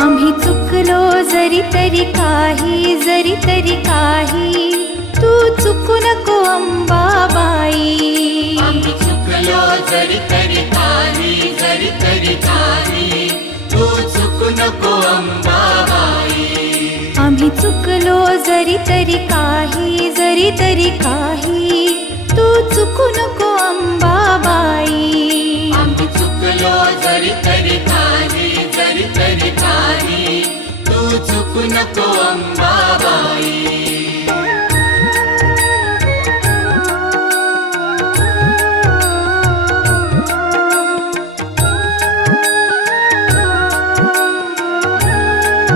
आम्ही चुकलो जरी तरी काही तू चुकू नको अंबाबाई। आम्ही चुकलो जरी तरी काही तू चुकू नको अंबाबाई। आम्ही चुकलो जरी तरी काही तू चुकू नको अंबाबाई। आम्ही चुकलो जरी तरी काही तू चुकू नको अंबाबाई।